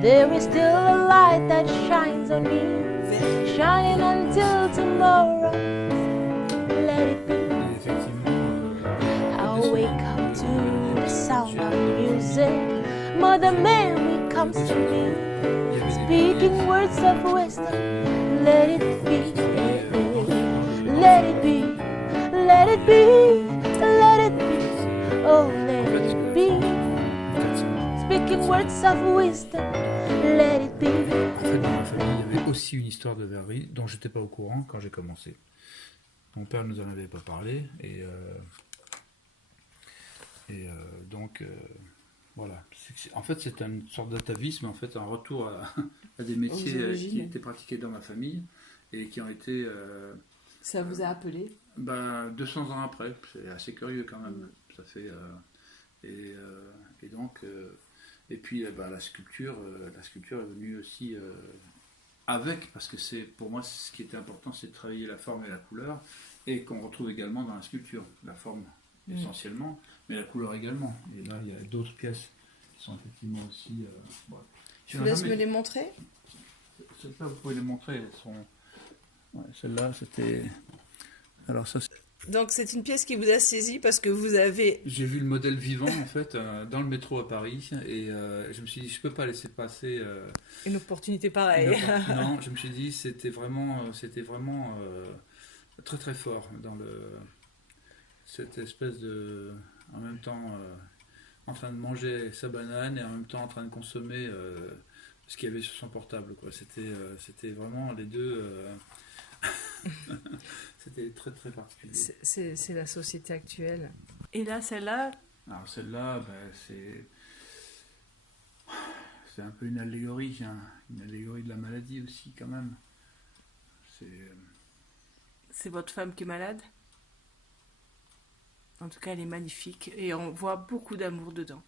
There is still a light that shines on me, shining until tomorrow. Let it be. Et effectivement, I'll wake up to the sound of music. Mother Mary comes to me, il y avait des speaking words of wisdom. Let it be, let it be, let it be, let it be, oh let it be. effectivement. Speaking words of wisdom, let it be. En fait, dans ma famille, il y avait aussi une histoire de verrerie dont j'étais pas au courant quand j'ai commencé. Mon père nous en avait pas parlé donc voilà. En fait, c'est une sorte d'atavisme, en fait, un retour à des métiers qui origines. étaient pratiqués dans ma famille et qui ont été Ça vous a appelé? 200 ans après. C'est assez curieux quand même. Ça fait et donc et puis la sculpture est venue aussi avec, parce que c'est pour moi ce qui était important, c'est de travailler la forme et la couleur, et qu'on retrouve également dans la sculpture, la forme essentiellement, mais la couleur également. Et là, il y a d'autres pièces qui sont effectivement aussi. Voilà. Je vous laisse me les montrer. Celles-là, vous pouvez les montrer. Elles sont. Ouais, celle-là, c'était. Alors ça, Donc c'est une pièce qui vous a saisi parce que vous avez... j'ai vu le modèle vivant en fait dans le métro à Paris, et je me suis dit je peux pas laisser passer. Une opportunité pareille. Non, je me suis dit c'était vraiment très très fort dans cette espèce de, en même temps en train de manger sa banane et en même temps en train de consommer ce qu'il y avait sur son portable, quoi. C'était vraiment les deux. C'était très très particulier. C'est la société actuelle. Et là, celle-là, Alors celle-là, c'est un peu une allégorie de la maladie aussi quand même. c'est votre femme qui est malade. En tout cas, elle est magnifique et on voit beaucoup d'amour dedans.